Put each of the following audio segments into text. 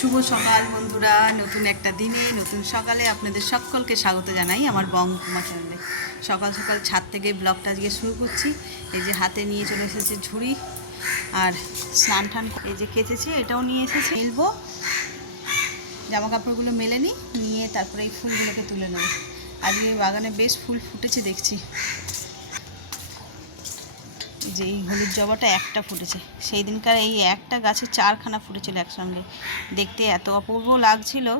শুভ সকাল বন্ধুরা, নতুন একটা দিনে, নতুন সকালে আপনাদের সকলকে স্বাগত জানাই আমার বঙ্গকুমা চ্যানেলে সকাল সকাল ছাদ থেকে ব্লগটা আজকে শুরু করছি। এই যে হাতে নিয়ে চলে এসেছে ঝুড়ি আর স্নান টান এই যে কেচেছি, এটাও নিয়ে এসেছি। মেলবো। জামা কাপড়গুলো মেলে নিই, নিয়ে তারপরে এই ফুলগুলোকে তুলে নেব। আজকে বাগানে বেশ ফুল ফুটেছে, দেখছি। যে এই হলুদ জবাটা একটা ফুটেছে। সেই দিনকার এই একটা গাছে চারখানা ফুটেছিল একসঙ্গে। দেখতে এত অপূর্ব লাগছিল,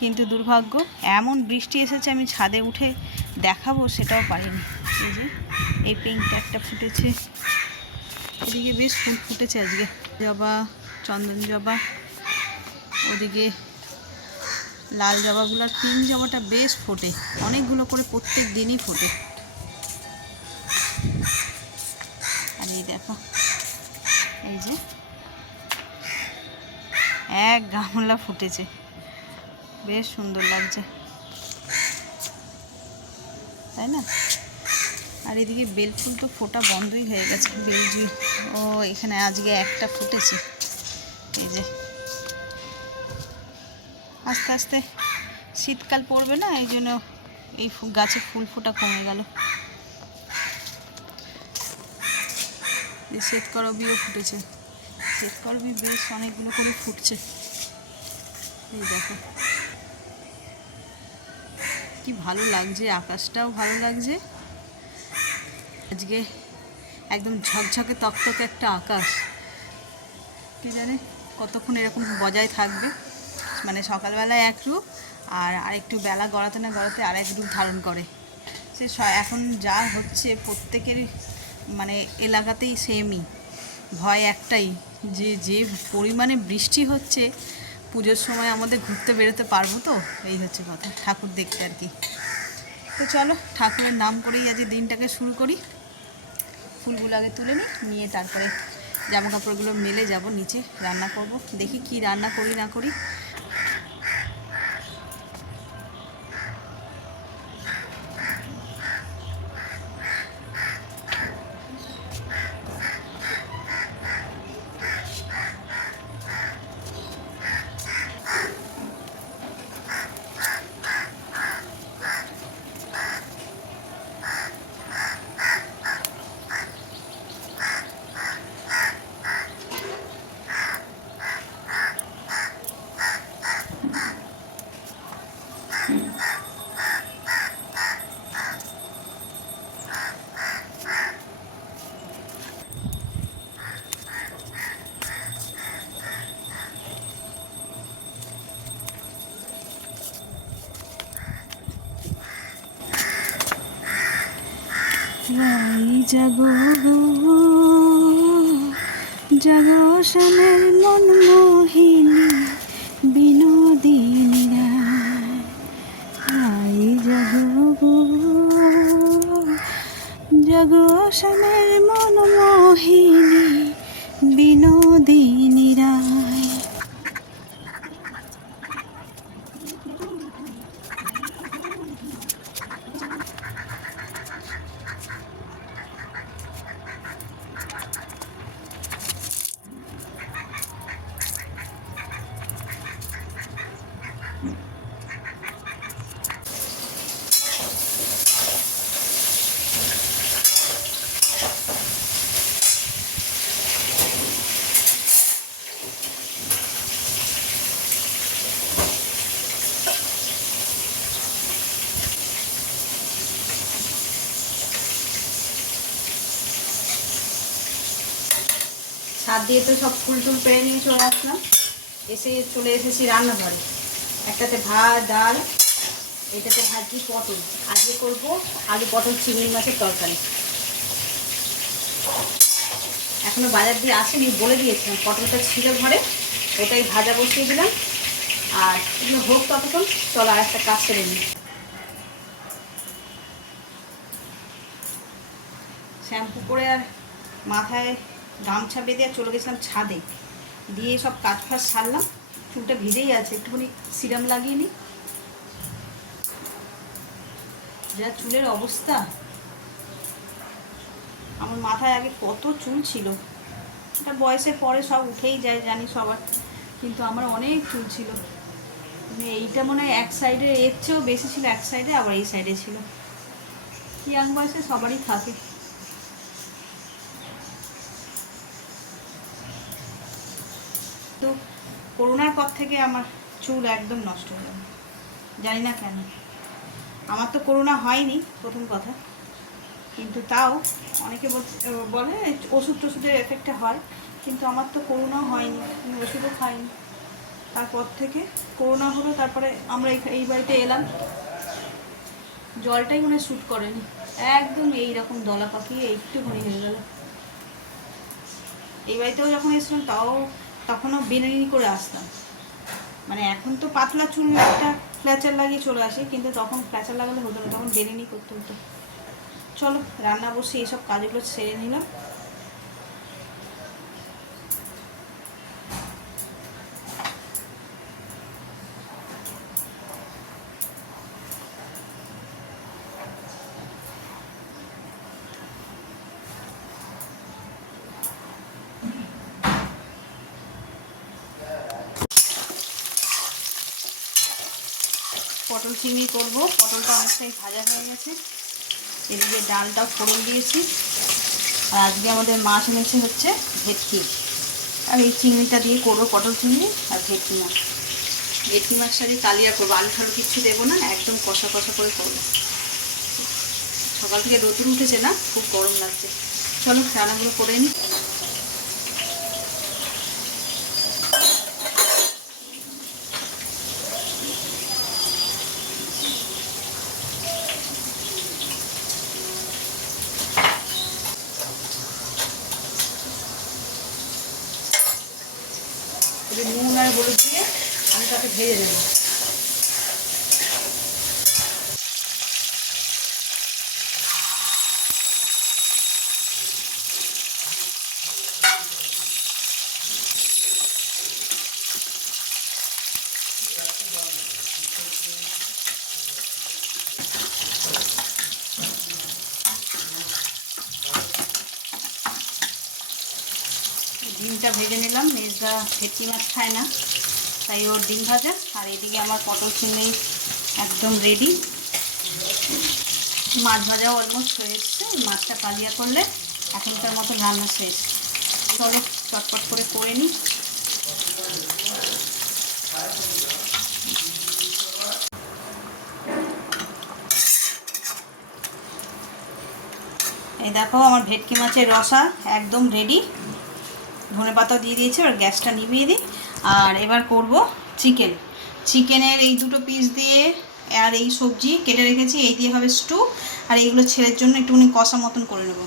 কিন্তু দুর্ভাগ্য, এমন বৃষ্টি এসেছে আমি ছাদে উঠে দেখাবো সেটাও পারিনি। এই যে, এই পিঙ্কটা একটা ফুটেছে। এদিকে বেশ ফুল ফুটেছে আজকে। জবা, চন্দন জবা, ওদিকে লাল জবাগুলো, আর পিঙ্ক জবাটা বেশ ফোটে। অনেকগুলো করে প্রত্যেক দিনই ফোটে। এই দেখো। এই যে। এক গামলা ফুটেছে। বেশ সুন্দর লাগছে। তাই না? আর এদিকে বেলফুল তো ফোটা বন্ধই হয়ে গেছে, বেলজুই। ও, এখানে আজকে একটা ফুটেছে। এই যে। আস্তে আস্তে। শীতকাল পড়বে না, এই জন্য এই গাছে ফুল ফোটা কমে গেল। এই শ্বেতকরবিও ফুটেছে। শ্বেতকরবি বেশ অনেকগুলো করে ফুটছে। এই দেখো। কি ভালো লাগছে, আকাশটাও ভালো লাগছে। আজকে একদম ঝকঝকে তকতকে একটা আকাশ। কি জানে কতক্ষণ এরকম বজায় থাকবে। মানে সকালবেলায় এক রূপ আর আরেকটু বেলা গড়াতে না গড়াতে আরেক রূপ ধারণ করে। সে স- এখন যা হচ্ছে প্রত্যেকেরই মানে এলাকাতেই সেমই ভয় একটাই যে যে পরিমাণে বৃষ্টি হচ্ছে, পুজোর সময় আমাদের ঘুরতে বেরোতে পারব তো? এই হচ্ছে কথা। ঠাকুর দেখতে আর কি। তো চলো, ঠাকুরের নাম করেই আজ দিনটাকে শুরু করি। ফুলগুলো আগে তুলে নিই, নিয়ে তারপরে জামা কাপড়গুলো মেলে যাব, নিচে রান্না করব। দেখি কি রান্না করি, না করি। রাই জাগো জাগো শ্যামের মন মোহিনী বিনোদিনী রাই জাগো গো, জাগো শ্যামের মন মোহিনী বিনোদিনী রায় ছাদ দিয়ে তো সব ফুল টুল পেরে নিয়ে চলে আসলাম। এসে চলে এসেছি রান্নাঘরে। একটাতে ভাত, ডাল, এটাতে ভাজি পটল। আজকে করব আলু পটল, চিংড়ি মাছের তরকারি। এখনও বাজার দিয়ে আসেনি, বলে দিয়েছিলাম, পটলটা ছিল ঘরে, ওটাই ভাজা বসিয়ে দিলাম। আর এগুলো হোক ততক্ষণ, চলো আর একটা কাজ সেরে নিই। শ্যাম্পু করে আর মাথায় গামছা বেঁধে চলে গেছিলাম ছাদে। দিয়ে সব কাজ ফাজ সারলাম, চুলটা ভিজেই আছে, একটুখানি সিরাম লাগিয়ে নিই। যা চুলের অবস্থা। আমার মাথায় আগে কত চুল ছিল। এটা বয়সের পরে সব উঠেই যায়, জানি সবার। কিন্তু আমার অনেক চুল ছিল। মানে এইটা মনে হয় এক সাইডে এর চেয়েও বেশি ছিল, এক সাইডে আবার এই সাইডে ছিল। ইয়াং বয়সে সবারই থাকে তো করোনার পর থেকে আমার চুল একদম নষ্ট হয়ে গেল। জানি না কেন। আমার তো করোনা হয়নি, প্রথম কথা। কিন্তু তাও অনেকে বলে ওষুধ টষুধের এফেক্টে হয়, কিন্তু আমার তো করোনা হয়নি, আমি ওষুধও খাইনি। তারপর থেকে করোনা হলো, তারপরে আমরা এই- বাড়িতে এলাম। জলটাই মনে শ্যুট করেনি। একদম এই রকম দলা পাকিয়ে একটুখানি হয়ে গেল। এই বাড়িতেও যখন এসেছিলাম, তাও তখনও বেনানি করে আসতাম। মানে এখন তো পাতলা চুল একটা ফ্ল্যাচার লাগিয়ে চলে আসে, কিন্তু তখন ফ্ল্যাচার লাগালে হতো না, তখন বেনানি করতে হতো। চলো, রান্না বসে এইসব কাজগুলো সেরে নিলাম। পটল চিংড়ি করব। পটলটা অনেকটাই ভাজা হয়ে গেছে। এদিকে ডালটাও ফোড়ন দিয়েছি। আর আজকে আমাদের মাছ এনেছে হচ্ছে ভেটকি। আর এই চিংড়িটা দিয়ে করব পটল চিংড়ি আর ভেটকি মাছ। ভেটকি মাছটা দিয়ে কালিয়া করব। আলু ঠালু কিচ্ছু দেবো না, একদম কষা কষা করে করব। সকাল থেকে রোদুর উঠেছে না, খুব গরম লাগছে। চলো রান্নাগুলো করে নিই। ডিমটা ভেজে নিলাম। মেজদা ভেটকি মাছ খায় না, তাই ওর ডিম ভাজা। আর এদিকে আমার পটল চিংড়ি একদম রেডি মাছ ভাজাও অলমোস্ট হয়ে এসছে। মাছটা কালিয়া করলে এখনকার মতো রান্না শেষ। চলো চটপট করে করে নিই। এই দেখো, আমার ভেটকি মাছের রসা একদম রেডি ধনে পাতা দিয়ে দিয়েছি আর গ্যাসটা নিভিয়ে দিই। আর এবার করব চিকেন। চিকেনের এই দুটো পিস দিয়ে আর এই সবজি কেটে রেখেছি, এই দিয়ে হবে স্টু আর এইগুলো ছেলের জন্য একটুখানি কষা মতন করে নেব।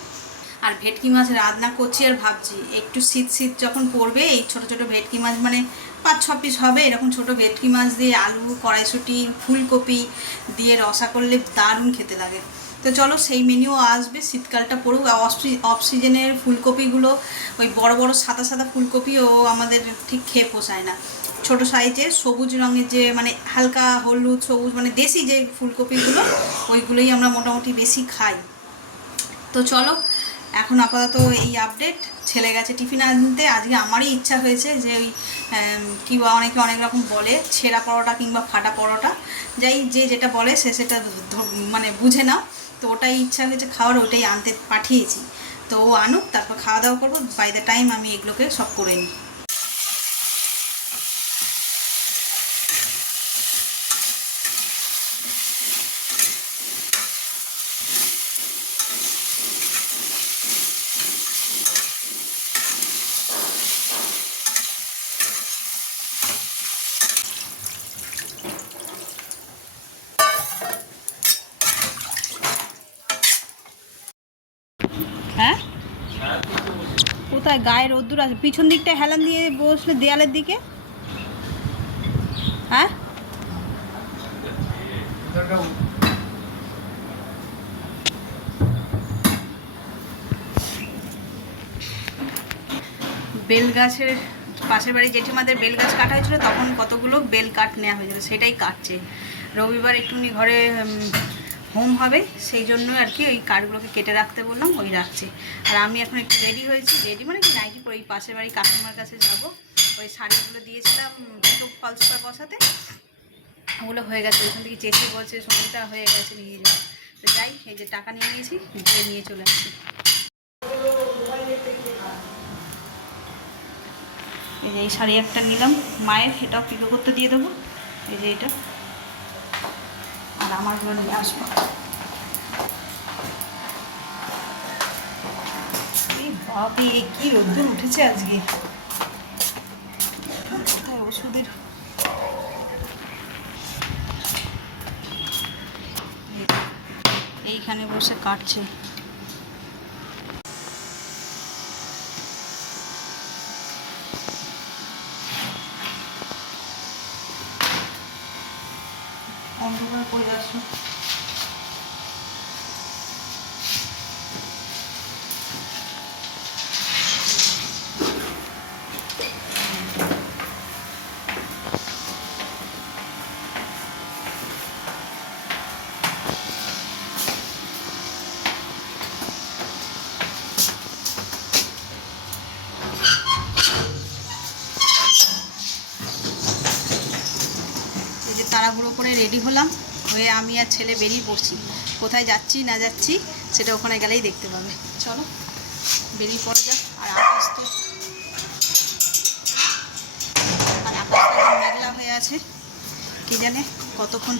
আর ভেটকি মাছ রান্না করছি আর ভাবছি, একটু শীত শীত যখন পড়বে, এই ছোট ছোট ভেটকি মাছ মানে পাঁচ, ছ পিস হবে, এরকম ছোট ভেটকি মাছ দিয়ে আলু, কড়াইশুটি, ফুলকপি দিয়ে রসা করলে দারুণ খেতে লাগে। তো চলো সেই মেনুও আসবে, শীতকালটা পড়ুক। অফ সিজনের ফুলকপিগুলো, ওই বড় বড় সাদা সাদা ফুলকপিও আমাদের ঠিক খেয়ে পোষায় না। ছোট সাইজের সবুজ রঙের যে মানে হালকা হলুদ, সবুজ মানে দেশি যে ফুলকপিগুলো, ওইগুলোই আমরা মোটামুটি বেশি খাই। তো চলো, এখন আপাতত এই আপডেট ছেলে গেছে টিফিন আনতে। আজকে আমারই ইচ্ছা হয়েছে যে ওই কি বা, অনেকে অনেক রকম বলে, ছেঁড়া পরোটা কিংবা ফাটা পরোটা। যাই, যে যেটা বলে সে সেটা মানে বুঝে নাও। তো ওটাই ইচ্ছা হয়েছে খাওয়ার ওটাই আনতে পাঠিয়েছি। তো ও আনুক, তারপর খাওয়া দাওয়া করব। বাই দ্য টাইম আমি এগুলোকে সব করে নিই হ্যাঁ কোথায় গায়ে রোদ্দুর আছে। পিছন দিকটা হেলান দিয়ে বসলে দেয়ালের দিকে? হ্যাঁ? বেল গাছের পাশের বাড়ি জেঠিমাদের বেল গাছ কাটা হয়েছিল, তখন কতগুলো বেল কাঠ নেওয়া হয়েছিল, সেটাই কাটছে। রবিবার একটুখানি ঘরে হোম হবে, সেই জন্য আর কি ওই কার্ডগুলোকে কেটে রাখতে বললাম, ওই রাখছি। আর আমি এখন একটু রেডি হয়েছি রেডি মানে কি নাইটি পরে এই পাশের বাড়ি কাকিমার কাছে যাব। ওই শাড়িগুলো দিয়েছিলাম দুটো ফলস পার বসাতে, ওগুলো হয়ে গেছে। ওইখান থেকে চেঁচিয়ে বলছে সময়টা হয়ে গেছে, নিয়ে যাও। তো যাই, এই যে টাকা নিয়ে নিয়েছি গিয়ে নিয়ে চলে আসছি এই যে এই শাড়ি একটা নিলাম, মায়ের, এটাও পিকো করতে দিয়ে দেবো। এই যে এটা। আর আমারগুলো নিয়ে আসব। বাপরে কি রোদ্দুর উঠেছে আজকে? কোথায় ওষুধের? এইখানে বসে কাটছে অন্ধকার করে আসো এই যে তাড়াহুড়ো করে রেডি হলাম, হয়ে আমি আর ছেলে বেরিয়ে পড়ছি। কোথায় যাচ্ছি, না যাচ্ছি, সেটা ওখানে গেলেই দেখতে পাবে। চলো, বেরিয়ে পড়া যাক, আর আকাশ তো আর আকাশটা মেঘলা হয়ে আছে। কে জানে কতক্ষণ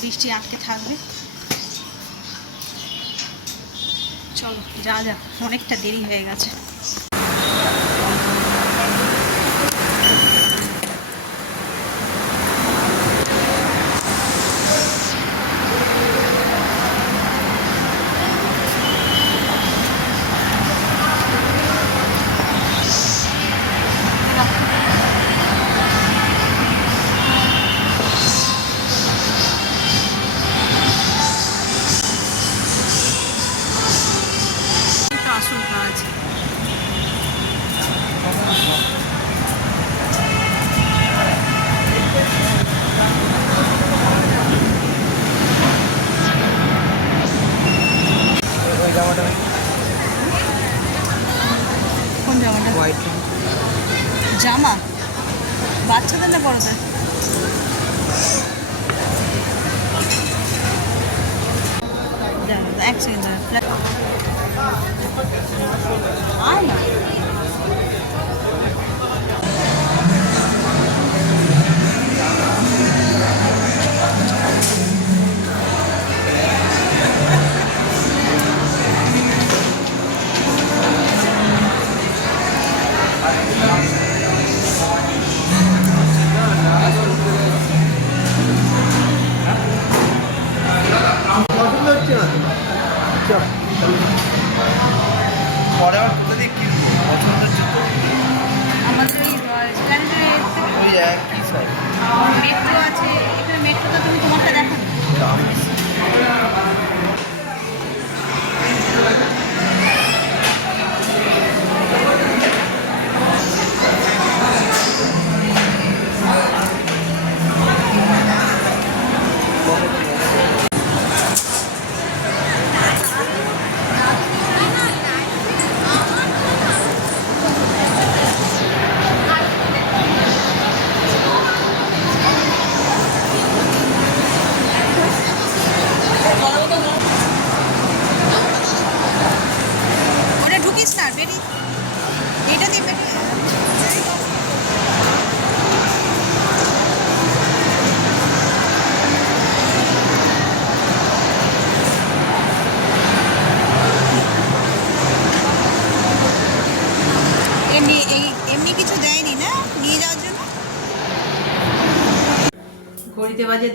বৃষ্টি আটকে থাকবে। চলো, যা যা, অনেকটা দেরি হয়ে গেছে।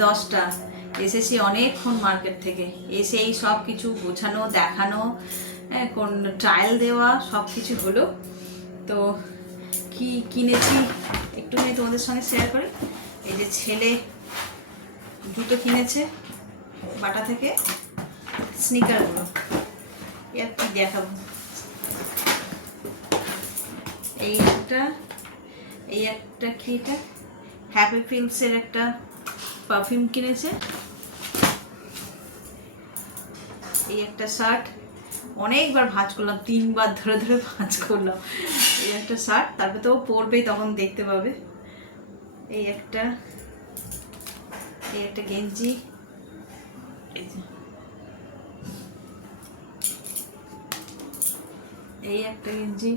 দশটা। এসেছি অনেকক্ষণ মার্কেট থেকে। এসে এই সব কিছু গোছানো, দেখানো কোন ট্রায়াল দেওয়া, সব কিছু হলো। তো কি কিনেছি একটু একটুখানি তোমাদের সঙ্গে শেয়ার করি। এই যে ছেলে জুতো কিনেছে বাটা থেকে স্নিকারগুলো এর কি দেখাবো? এই একটা এই একটা কি এটা? হ্যাপি ফিলসের একটা পারফিউম কিনেছে। এই একটা শার্ট অনেকবার ভাঁজ করলাম, তিনবার ধরে ধরে ভাঁজ করলাম। এই একটা শার্ট তারপরে তো পরবেই, তখন দেখতে পাবে। এই একটা এই একটা গেঞ্জি। এই একটা গেঞ্জি।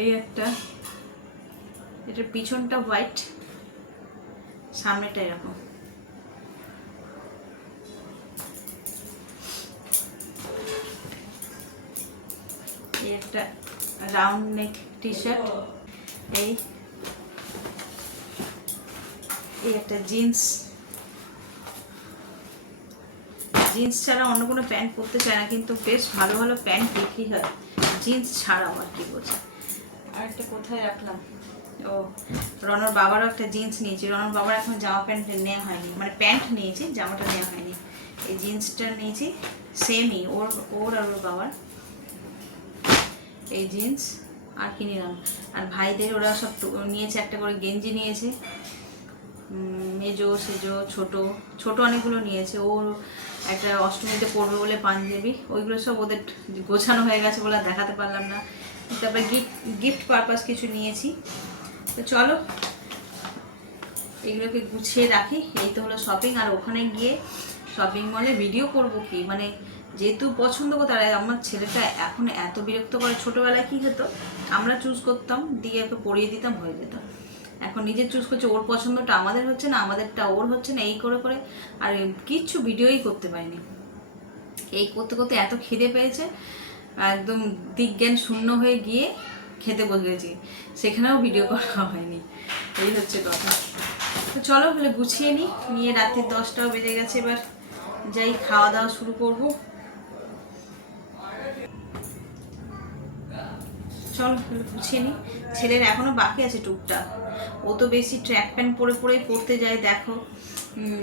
এই একটা, এটার পিছনটা হোয়াইট সামনেটা এরকম। একটা রাউন্ড নেক টি শার্ট এই এই একটা জিন্স জিন্স ছাড়া অন্য কোনো প্যান্ট পরতে চায় না, কিন্তু বেশ ভালো ভালো প্যান্ট বিক্রি হয়। জিন্স ছাড়াও আর কি বলছে আর একটা কোথায় রাখলাম? ও, রনর বাবারও একটা জিন্স নিয়েছি। রনর বাবার এখন জামা প্যান্ট নেওয়া হয়নি। মানে প্যান্ট নিয়েছি, জামাটা নেওয়া হয়নি। এই জিন্সটা নিয়েছি সেমই ওর ওর আর ওর বাবার। এই জিন্স আর কি নিলাম? আর ভাইদের ওরা সব নিয়েছে, একটা করে গেঞ্জি নিয়েছে। মেজো, সেজো, ছোট ছোট অনেকগুলো নিয়েছে। ও একটা অষ্টমীতে পড়বে বলে পাঞ্জাবি। ওইগুলো সব ওদের গোছানো হয়ে গেছে বলে দেখাতে পারলাম না। তারপরে গিফট গিফট পারপাস কিছু নিয়েছি। তো চলো, এগুলোকে গুছিয়ে রাখি। এই তো হলো শপিং আর ওখানে গিয়ে শপিং মলে ভিডিও করব কি? মানে যেহেতু পছন্দ করতে, আর আমার ছেলেটা এখন এত বিরক্ত করে, ছোটোবেলায় কী হতো? আমরা চুজ করতাম, দিয়ে ওকে পরিয়ে দিতাম, হয়ে যেত। এখন নিজে চুজ করছে, ওর পছন্দটা আমাদের হচ্ছে না, আমাদেরটা ওর হচ্ছে না, এই করে করে, আর কিচ্ছু ভিডিওই করতে পারিনি। এই করতে করতে এত খিদে পেয়েছে একদম দিজ্ঞান শূন্য হয়ে গিয়ে খেতে বসে গেছি। সেখানেও ভিডিও করা হয়নি। এই হচ্ছে কথা। তো চলো তাহলে গুছিয়ে নিই নিয়ে রাত্রি দশটাও বেজে গেছে এবার। যাই খাওয়া দাওয়া শুরু করব। চলো গুছিয়ে নিই ছেলের এখনও বাকি আছে টুকটাক ও তো বেশি ট্র্যাক প্যান্ট পরে পরেই পড়তে যায়, দেখো।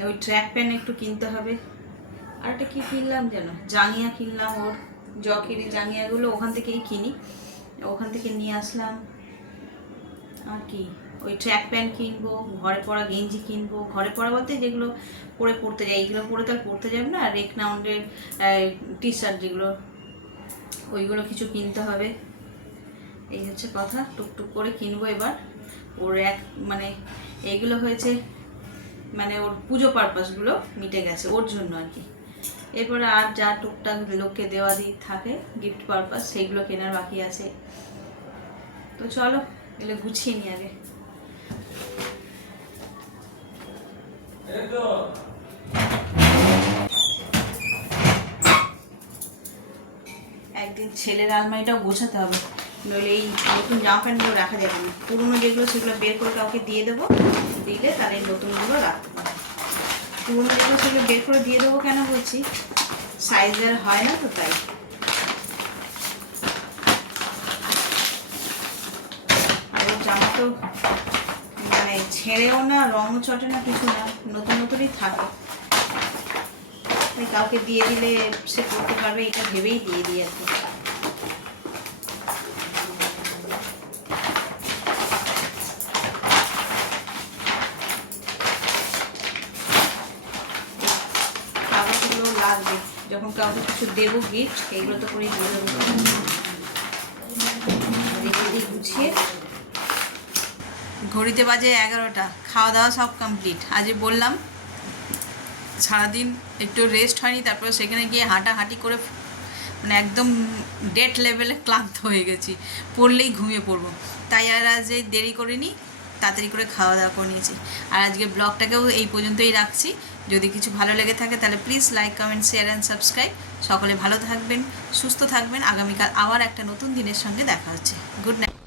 ওই ট্র্যাক প্যান্ট একটু কিনতে হবে। আর একটা কী কিনলাম যেন? জাঙ্গিয়া কিনলাম ওর। জকের জাঙ্গিয়াগুলো ওখান থেকেই কিনি। ওখান থেকে নিয়ে আসলাম। আর কি? ওই ট্র্যাক প্যান্ট কিনবো, ঘরে পরা গেঞ্জি কিনবো। ঘরে পরা বলতে যেগুলো পরে পড়তে যাই এইগুলো পরে তো আর পড়তে যাবে না। রেক নাউন্ডের টি শার্ট যেগুলো, ওইগুলো কিছু কিনতে হবে। এই হচ্ছে কথা। টুকটুক করে কিনবো এবার। ওর এক মানে এইগুলো হয়েছে মানে ওর পুজো পারপাসগুলো মিটে গেছে, ওর জন্য আর কি। এরপরে আর যা টুকটাক লোককে দেওয়া দিই থাকে গিফট পারপাস সেইগুলো কেনার বাকি আছে। তো চলো, এগুলো গুছিয়ে নিই আগে। একদিন ছেলের আলমারিটাও গোছাতে হবে, নইলে এই নতুন জামা প্যান্টগুলো রাখা যাবে না। পুরোনো যেগুলো সেগুলো বের করে কাউকে দিয়ে দেবো, দিলে তাহলে নতুনগুলো রাখতে পুরোনো যেগুলো সেগুলো বের করে দিয়ে দেবো কেন বলছি? সাইজ আর হয় না তো তাই। আর জামা তো মানে ছেড়েও না, রঙও চটে না, কিছু না, নতুন নতুনই থাকে। কাউকে দিয়ে দিলে সে করতে পারবে, এটা ভেবেই দিয়ে দিই আর কি। যখন কাউকে কিছু দেবো গিফট এইগুলো তো করেই দেবো গুছিয়ে। ঘড়িতে বাজে এগারোটা, খাওয়া দাওয়া সব কমপ্লিট আজ বললাম, সারাদিন একটু রেস্ট হয়নি, তারপরে সেখানে গিয়ে হাঁটাহাঁটি করে মানে একদম ডেট লেভেলে ক্লান্ত হয়ে গেছি। পড়লেই ঘুমিয়ে পড়ব। তাই আর আজ দেরি করিনি। তাড়াতাড়ি করে খাওয়া দাওয়া করে নিয়েছি। আর আজকে ব্লগটাকেও এই পর্যন্তই রাখছি। যদি কিছু ভালো লেগে থাকে তাহলে please like comment share and subscribe সকলে ভালো থাকবেন, সুস্থ থাকবেন। আগামীকাল আবার একটা নতুন দিনের সঙ্গে দেখা হচ্ছে। Good night